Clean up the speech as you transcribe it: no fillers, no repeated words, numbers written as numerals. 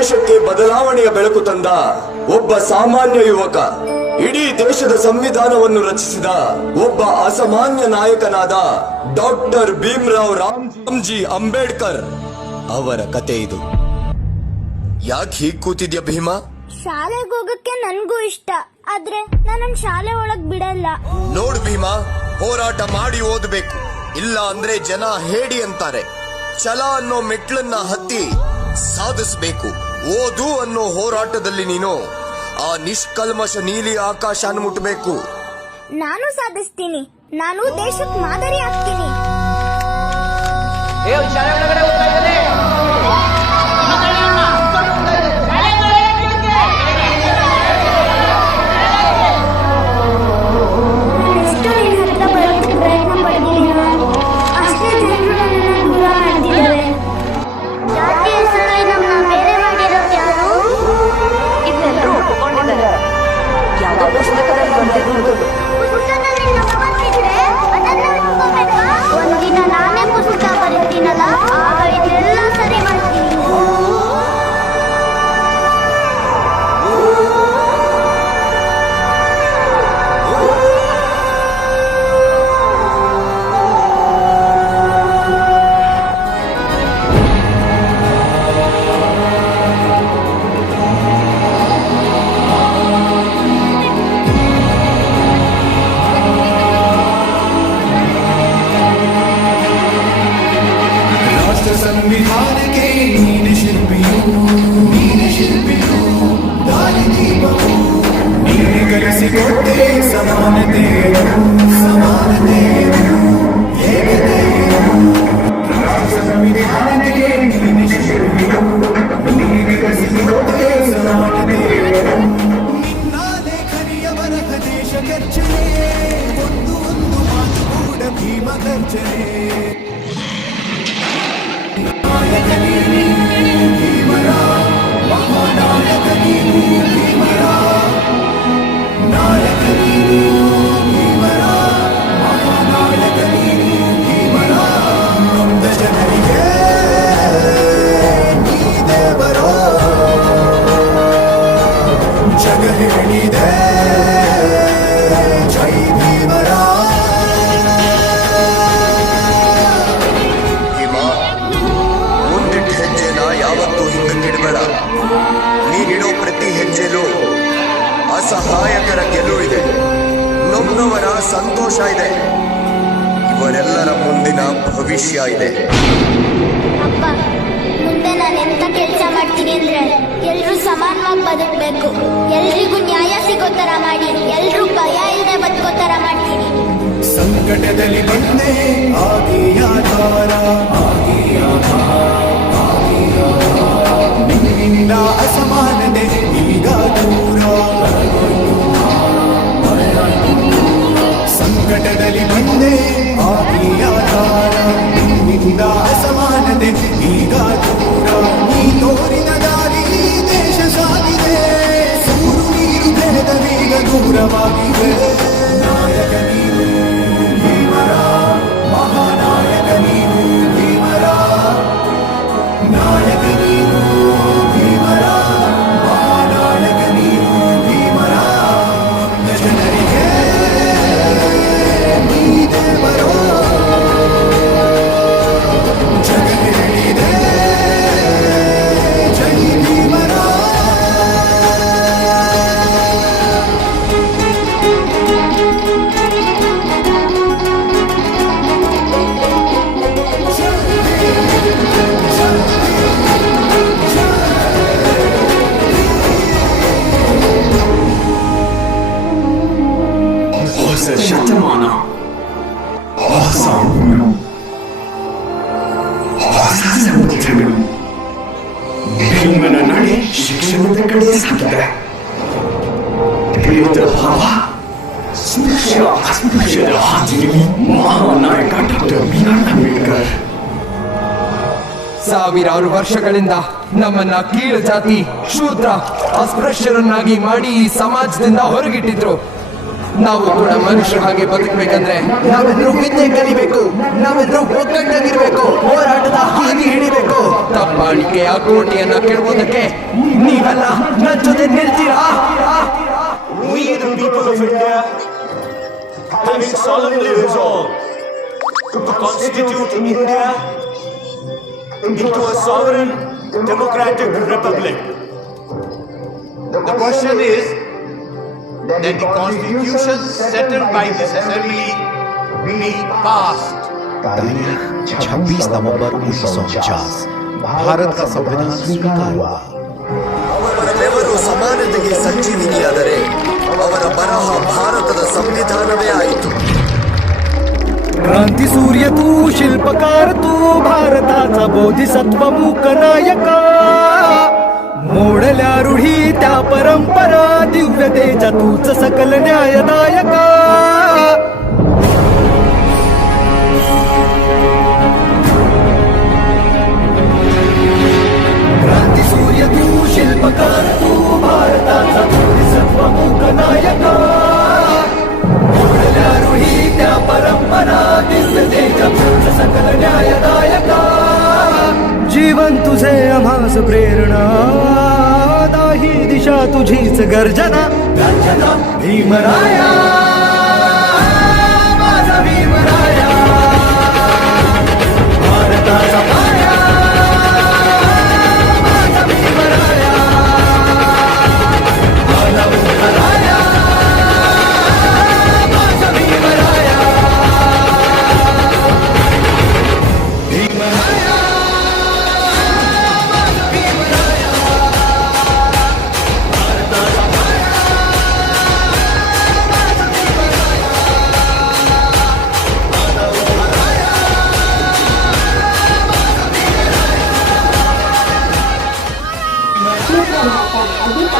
ದೇಶಕ್ಕೆ ಬದಲಾವಣೆಯ ಬೆಳಕು ತಂದ ಒಬ್ಬ ಸಾಮಾನ್ಯ ಯುವಕ, ಇಡೀ ದೇಶದ ಸಂವಿಧಾನವನ್ನು ರಚಿಸಿದ ಒಬ್ಬ ಅಸಾಮಾನ್ಯ ನಾಯಕನಾದ ಡಾಕ್ಟರ್ ಭೀಮ್ರಾವ್ ರಾಮ್ಜಿ ಅಂಬೇಡ್ಕರ್ ಅವರ ಕತೆ ಇದು. ಯಾಕೆ ಹೀಗ್ ಕೂತಿದ್ಯಾ ಭೀಮಾ? ಶಾಲೆಗೆ ಹೋಗಕ್ಕೆ ನನ್ಗೂ ಇಷ್ಟ, ಆದ್ರೆ ನನ್ನ ಶಾಲೆ ಒಳಗ್ ಬಿಡಲ್ಲ. ನೋಡು ಭೀಮಾ, ಹೋರಾಟ ಮಾಡಿ ಓದಬೇಕು, ಇಲ್ಲ ಅಂದ್ರೆ ಜನ ಹೇಡಿ ಅಂತಾರೆ. ಛಲ ಅನ್ನೋ ಮೆಟ್ಲನ್ನ ಹತ್ತಿ ಸಾಧಿಸಬೇಕು. ಓದು ಅನ್ನೋ ಹೋರಾಟದಲ್ಲಿ ನೀನು ಆ ನಿಷ್ಕಲ್ಮಶ ನೀಲಿ ಆಕಾಶನ ಮುಟ್ಟಬೇಕು. ನಾನು ಸಾಧಿಸ್ತೀನಿ, ನಾನು ದೇಶಕ್ಕೆ ಮಾದರಿ ಆಗ್ತೀನಿ. ಒಂದಿನ ನಾನೇ ಪುಸ್ತಕ ಬರೀತೀನಲ್ಲ, ಆಗ ಇದೆಲ್ಲ ಸರಿ ಮಾಡ್ತೀನಿ. संविधान के नीने शिल्पियों दारी दीपकों नीने कलसिकोटे समानते संविधान के नीने शिल्पियों नीने कलसिकोटे समानते निन्ना लेखनीय बरह देश गर्जने ಒಂದು ಮಾತು ಕೂಡ ಭೀಮ ಗರ್ಜನೆ. ನೀನಿಡೋ ಪ್ರತಿ ಹೆಜ್ಜೆಲೂ ಅಸಹಾಯಕರ ಗೆಲುವು ಇದೆ, ನೊಂದವರ ಸಂತೋಷ ಇದೆ, ಇವರೆಲ್ಲರ ಮುಂದಿನ ಭವಿಷ್ಯ ಇದೆ. ಅಪ್ಪ, ಮುಂದೆ ನಾನು ಎಂತ ಕೆಲಸ ಮಾಡ್ತೀನಿ ಅಂದ್ರೆ ಎಲ್ರೂ ಸಮಾನವಾಗಿ ಬದುಕಬೇಕು, ಎಲ್ರಿಗೂ ನ್ಯಾಯ ಸಿಗೋ ತರ ಮಾಡಿ, ಎಲ್ರೂ ಭಯ ಇಲ್ಲದೆ ಬದುಕೋ ತರ ಮಾಡ್ತೀನಿ. ಸಂಕಟದಲ್ಲಿ ಬಂದೆ ಆದಿಯಾಧಾರ ನಿನ್ನಿಂದ ಅಸಮಾನತೆ ಈಗ ದೂರ. ಸಂಕಟದಲ್ಲಿ ಬಂದೆ ಆದಿಯಾಧಾರ ನಿನ್ನಿಂದ ಅಸಮಾನತೆ ಈಗ ದೂರ. ನೀ ತೋರಿದ ದಾರಿ ದೇಶ ಸಾಗಿದೆ, ಸೂರು ನೀರು ಭೇದವೀಗ ದೂರವಾಗಿದೆ. ನಾಯಕ ನೀನು ಭೀಮರ, ಮಹಾನಾಯಕ ನೀನು ಭೀಮರ, ನಾಯಕ ನೀನು ಭೀಮರ, ಮಹಾನಾಯಕ ನೀನು ಭೀಮರ. ಜನರಿಗೆ ನೀ ದೇವರೋ ಜಗತ್ತಿದೆ ಜೈ ಭೀಮರ. ಹೊಸ ಶತಮಾನ, ಹೊಸ ಊರು, ಹೊಸ ಸಮುದ್ರಗಳು, ಭೀಮನ ನಡೆ ಶಿಕ್ಷಣದ ಕಡೆ ಸಾಗಿದೆ. ಭೇದ ಭಾವ ಸ್ಪೃಶ್ಯ ಅಸ್ಪೃಶ್ಯದ ಹಾದಿಯಲ್ಲಿ ಮಹಾನಾಯಕ ಡಾಕ್ಟರ್ ಬಿ.ಆರ್. ಅಂಬೇಡ್ಕರ್. ಸಾವಿರಾರು ವರ್ಷಗಳಿಂದ ನಮ್ಮನ್ನ ಕೀಳು ಜಾತಿ, ಶೂದ್ರ, ಅಸ್ಪೃಶ್ಯರನ್ನಾಗಿ ಮಾಡಿ ಈ ಸಮಾಜದಿಂದ ಹೊರಗಿಟ್ಟಿದ್ರು. ನಾವು ಕೂಡ ಮನುಷ್ಯರ ಹಾಗೆ ಬದುಕಬೇಕಂದ್ರೆ ನಾವೆಲ್ಲರೂ ವಿದ್ಯೆ ಕಲಿಬೇಕು, ನಾವೆಲ್ಲರೂ ಒಗ್ಗಟ್ಟಾಗಿರ್ಬೇಕು, ಹೋರಾಟದ ಹಾದಿ ಹಿಡಿಬೇಕು. ದಬ್ಬಾಳಿಕೆಯ ಕೋಟೆಯನ್ನ ಕೆಡವೋದಕ್ಕೆ ನೀವೆಲ್ಲ ನನ್ನ ಜೊತೆ ನಿಲ್ತೀರಾ? We, the people of India, having solemnly resolved to constitute India into a sovereign democratic republic. The question is that the constitution settled by this assembly be passed. तारीख 26 नवंबर 1949 भारत का संविधान स्वीकार हुआ। ಅವರ ಬೆವರು ಸಮಾನತೆಗೆ ಸಂಜೀವಿನಿಯಾದರೆ ಅವರ ಬರಹ ಭಾರತದ ಸಂವಿಧಾನವೇ ಆಯಿತು. क्रांती सूर्य तू, शिल्पकार तू, भारताचा बोधिसत्व मूक नायक. मोडल्या रूढी त्या परंपरा, दिव्यतेच्या तूच सकल न्यायदायक. क्रांती सूर्य तू, शिल्पकार तू, भारताचा बोधिसत्व मूक नायक. मोडल्या रूढी त्या परंपरा, दिव्यतेच्या तूच सकल न्यायदायक. जीवन तुझे आम्हास प्रेरणा, दाही दिशा तुझीच गर्जना. भीमराया, माझा भीमराया, भारताचा पाया, माझा भीमराया, माझा भीमराया, माझा भीमराया, भीमराया. अधिक